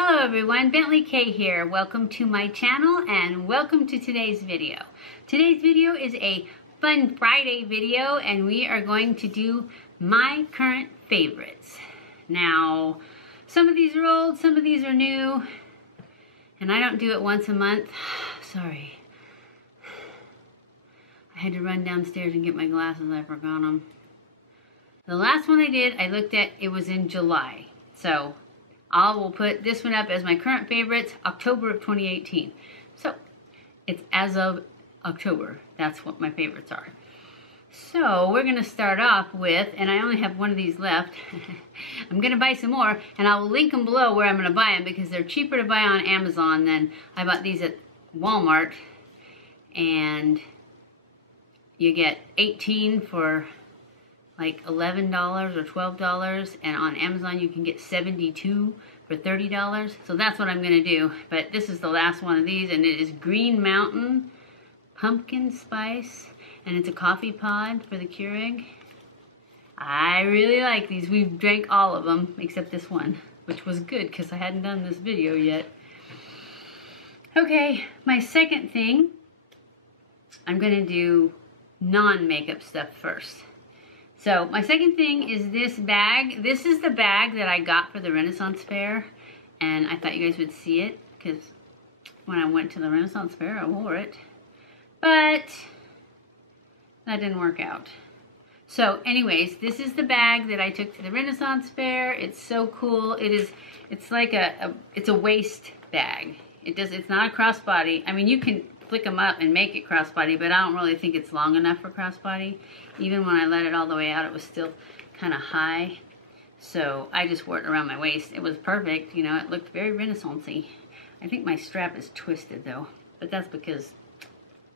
Hello everyone, BentlyK here. Welcome to my channel and welcome to today's video. Today's video is a fun Friday video and we are going to do my current favorites. Now, some of these are old, some of these are new, and I don't do it once a month. Sorry. I had to run downstairs and get my glasses, I forgot them. The last one I did, I looked at, it was in July. So I will put this one up as my current favorites, October of 2018. So it's as of October. That's what my favorites are. So we're gonna start off with, and I only have one of these left. I'm gonna buy some more, and I will link them below where I'm gonna buy them because they're cheaper to buy on Amazon than I bought these at Walmart. And you get 18 for like $11 or $12, and on Amazon you can get 72 for $30. So that's what I'm gonna do. But this is the last one of these, and it is Green Mountain Pumpkin Spice, and it's a coffee pod for the Keurig. I really like these. We've drank all of them except this one, which was good because I hadn't done this video yet. Okay, my second thing, I'm gonna do non-makeup stuff first. So my second thing is this bag. This is the bag that I got for the Renaissance Fair, and I thought you guys would see it because when I went to the Renaissance Fair I wore it, but that didn't work out. So anyways, this is the bag that I took to the Renaissance Fair. It's so cool. It's like it's a waist bag. It's not a crossbody. I mean, you can flick them up and make it crossbody, but I don't really think it's long enough for crossbody. Even when I let it all the way out, it was still kind of high. So I just wore it around my waist. It was perfect, you know, it looked very Renaissance-y. I think my strap is twisted though, but that's because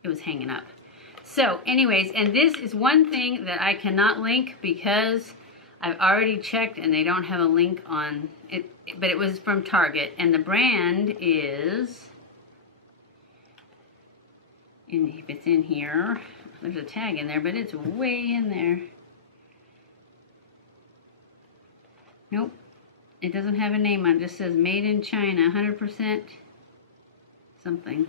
it was hanging up. So anyways, and this is one thing that I cannot link because I've already checked and they don't have a link on it, but it was from Target, and the brand is, if it's in here, there's a tag in there, but it's way in there. Nope, it doesn't have a name on it. It just says made in China, 100% something.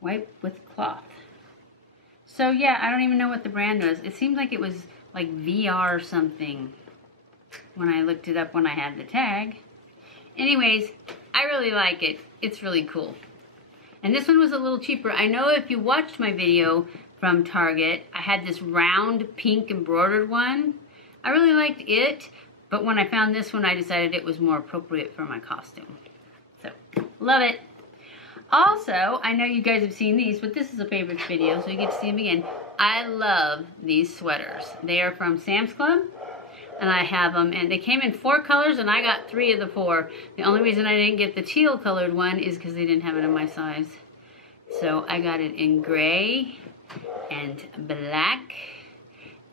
Wipe with cloth. So yeah, I don't even know what the brand was. It seemed like it was like VR something when I looked it up when I had the tag. Anyways, I really like it. It's really cool. And this one was a little cheaper. I know if you watched my video from Target, I had this round pink embroidered one. I really liked it, but when I found this one, I decided it was more appropriate for my costume. So, love it. Also, I know you guys have seen these, but this is a favorites video, so you get to see them again. I love these sweaters. They are from Sam's Club, and I have them, and they came in 4 colors, and I got 3 of the 4. The only reason I didn't get the teal colored one is because they didn't have it in my size. So I got it in gray and black,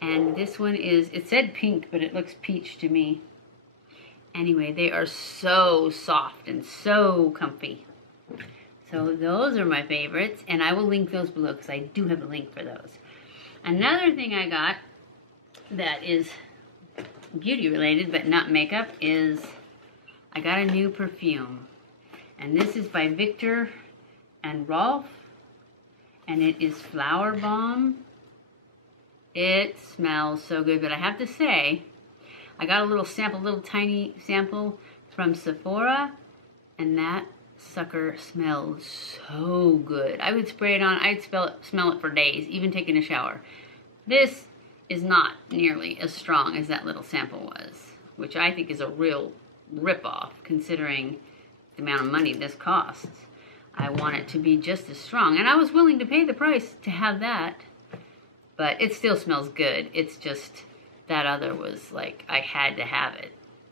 and this one is, it said pink, but it looks peach to me. Anyway, they are so soft and so comfy. So those are my favorites, and I will link those below because I do have a link for those. Another thing I got that is beauty related but not makeup is I got a new perfume, and this is by VIKTOR&ROLF, and it is Flowerbomb. It smells so good, but I have to say I got a little sample, little tiny sample from Sephora, and that sucker smells so good. I would spray it on, I'd smell it for days, even taking a shower. This is not nearly as strong as that little sample was, which I think is a real rip-off considering the amount of money this costs. I want it to be just as strong, and I was willing to pay the price to have that, but it still smells good. It's just that other was like, I had to have it.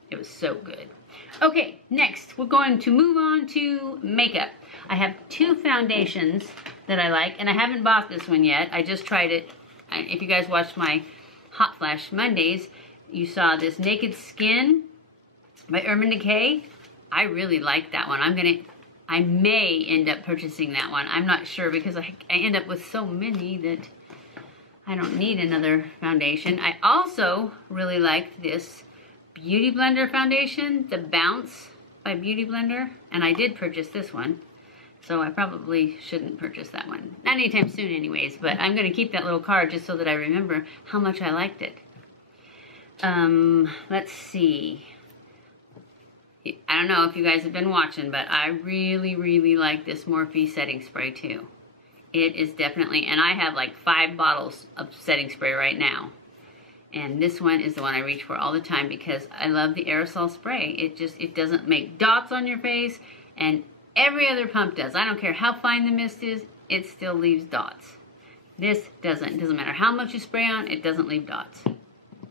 It was so good. Okay, next we're going to move on to makeup. I have 2 foundations that I like, and I haven't bought this one yet. I just tried it. If you guys watched my Hot Flash Mondays, you saw this Naked Skin by Urban Decay. I really like that one. I may end up purchasing that one. I'm not sure because I end up with so many that I don't need another foundation. I also really liked this Beauty Blender foundation, the Bounce by Beauty Blender. And I did purchase this one. So I probably shouldn't purchase that one. Not anytime soon anyways, but I'm going to keep that little card just so that I remember how much I liked it. Let's see. I don't know if you guys have been watching, but I really, really like this Morphe setting spray too. It is definitely, and I have like 5 bottles of setting spray right now. And this one is the one I reach for all the time because I love the aerosol spray. It doesn't make dots on your face, and every other pump does. I don't care how fine the mist is, it still leaves dots. This doesn't. It doesn't matter how much you spray on, it doesn't leave dots.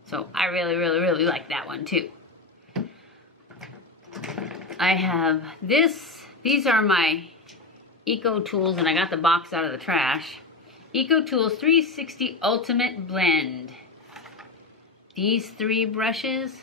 So I really, really, really like that one too. I have this. These are my EcoTools, and I got the box out of the trash. EcoTools 360 Ultimate Blend. These 3 brushes,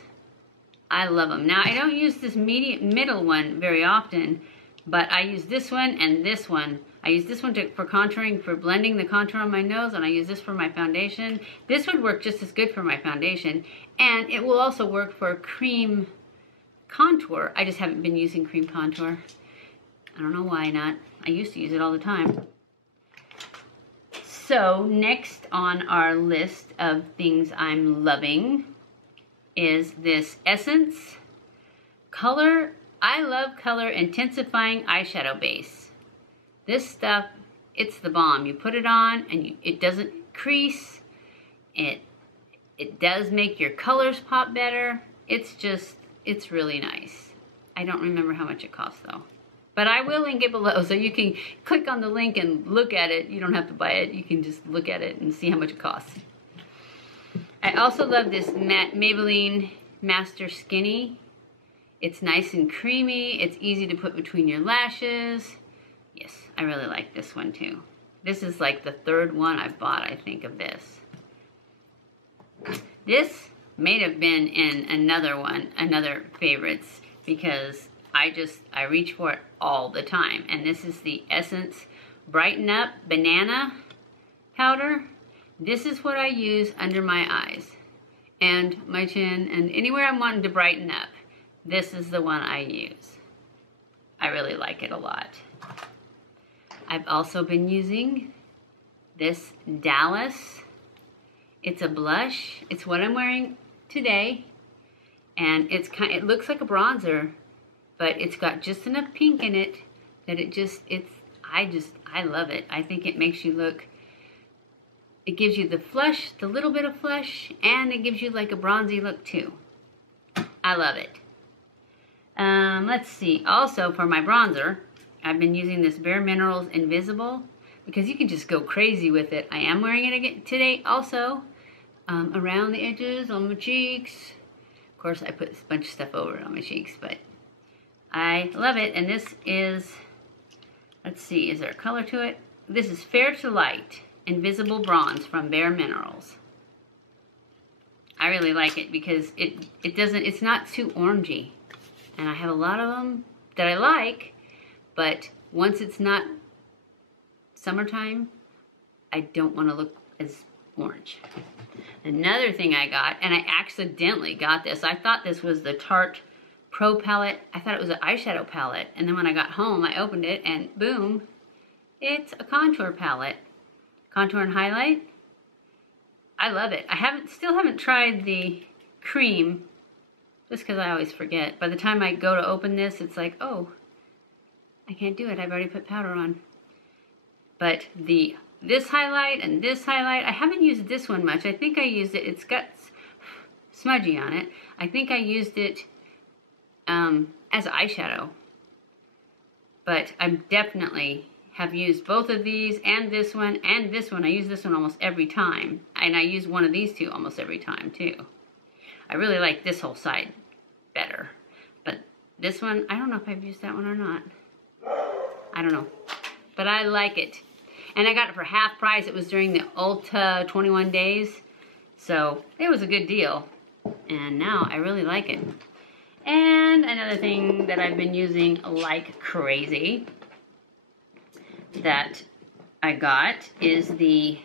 I love them. Now, I don't use this middle one very often, but I use this one and this one. I use this one for contouring, for blending the contour on my nose, and I use this for my foundation. This would work just as good for my foundation, and it will also work for cream contour. I just haven't been using cream contour. I don't know why not. I used to use it all the time. So next on our list of things I'm loving is this Essence Color. I love Color Intensifying Eyeshadow Base. This stuff, it's the bomb. You put it on and it doesn't crease. It does make your colors pop better. It's really nice. I don't remember how much it costs though. But I will link it below, so you can click on the link and look at it. You don't have to buy it. You can just look at it and see how much it costs. I also love this Maybelline Master Skinny. It's nice and creamy. It's easy to put between your lashes. Yes, I really like this one too. This is like the 3rd one I've bought, I think, of this. This may have been in another favorites, because I reach for it all the time. And this is the Essence Brighten Up Banana Powder. This is what I use under my eyes and my chin and anywhere I'm wanting to brighten up. This is the one I use. I really like it a lot. I've also been using this Dallas. It's a blush. It's what I'm wearing today. And it looks like a bronzer, but it's got just enough pink in it that I love it. I think it makes you look, it gives you the flush, the little bit of flush, and it gives you like a bronzy look too. I love it. Let's see, also for my bronzer, I've been using this BAREMINERALS Invisible, because you can just go crazy with it. I am wearing it again today also, around the edges, on my cheeks. Of course, I put a bunch of stuff over it on my cheeks, but I love it. And this is, let's see, is there a color to it? This is Fair to Light Invisible Bronze from BAREMINERALS. I really like it because it's not too orangey. And I have a lot of them that I like, but once it's not summertime, I don't want to look as orange. Another thing I got, and I accidentally got this. I thought this was the Tarte Pro palette. I thought it was an eyeshadow palette. And then when I got home, I opened it and boom, it's a contour palette. Contour and highlight. I love it. I still haven't tried the cream, just because I always forget. By the time I go to open this, it's like, oh, I can't do it. I've already put powder on. But this highlight and this highlight, I haven't used this one much. I think I used it, it's got smudgy on it. I think I used it as eyeshadow. But I definitely have used both of these and this one and this one. I use this one almost every time. And I use one of these two almost every time too. I really like this whole side better. But this one, I don't know if I've used that one or not. I don't know. But I like it. And I got it for half price. It was during the Ulta 21 days. So it was a good deal. And now I really like it. And another thing that I've been using like crazy that I got is the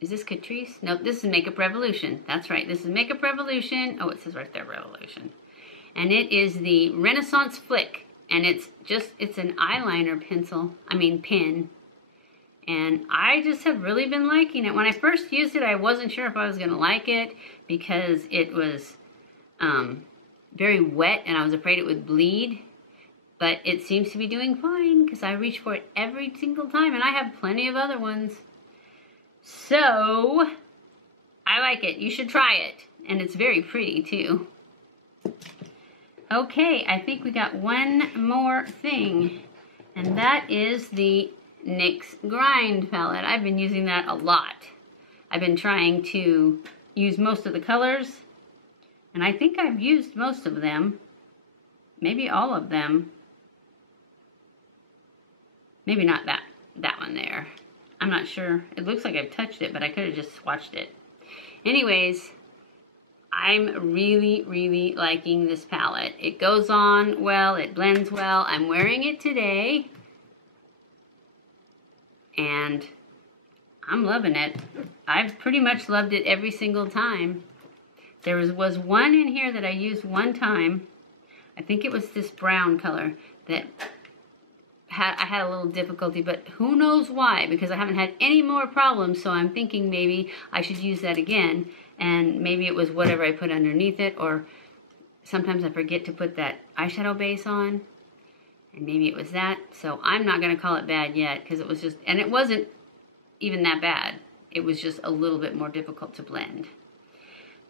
Is this Catrice? Nope, this is Makeup Revolution. That's right, this is Makeup Revolution. Oh, it says right there, Revolution. And it is the Renaissance Flick. And it's an eyeliner pen. And I just have really been liking it. When I first used it, I wasn't sure if I was gonna like it because it was very wet and I was afraid it would bleed. But it seems to be doing fine because I reach for it every single time and I have plenty of other ones. So, I like it. You should try it. And it's very pretty too. Okay, I think we got one more thing. And that is the NYX Grind palette. I've been using that a lot. I've been trying to use most of the colors. And I think I've used most of them. Maybe all of them. Maybe not that one there. I'm not sure. It looks like I've touched it, but I could have just swatched it. Anyways, I'm really, really liking this palette. It goes on well, it blends well. I'm wearing it today. And I'm loving it. I've pretty much loved it every single time. There was one in here that I used one time. I think it was this brown color that I had a little difficulty, but who knows why, because I haven't had any more problems, so I'm thinking maybe I should use that again, and maybe it was whatever I put underneath it, or sometimes I forget to put that eyeshadow base on, and maybe it was that, so I'm not going to call it bad yet, because it was just, and it wasn't even that bad, it was just a little bit more difficult to blend.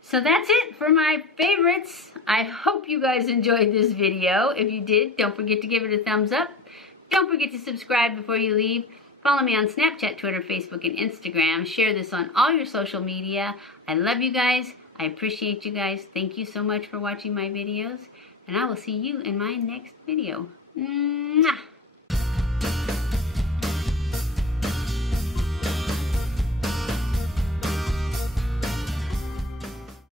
So that's it for my favorites. I hope you guys enjoyed this video. If you did, don't forget to give it a thumbs up. Don't forget to subscribe before you leave. Follow me on Snapchat, Twitter, Facebook, and Instagram. Share this on all your social media. I love you guys. I appreciate you guys. Thank you so much for watching my videos. And I will see you in my next video. Mwah!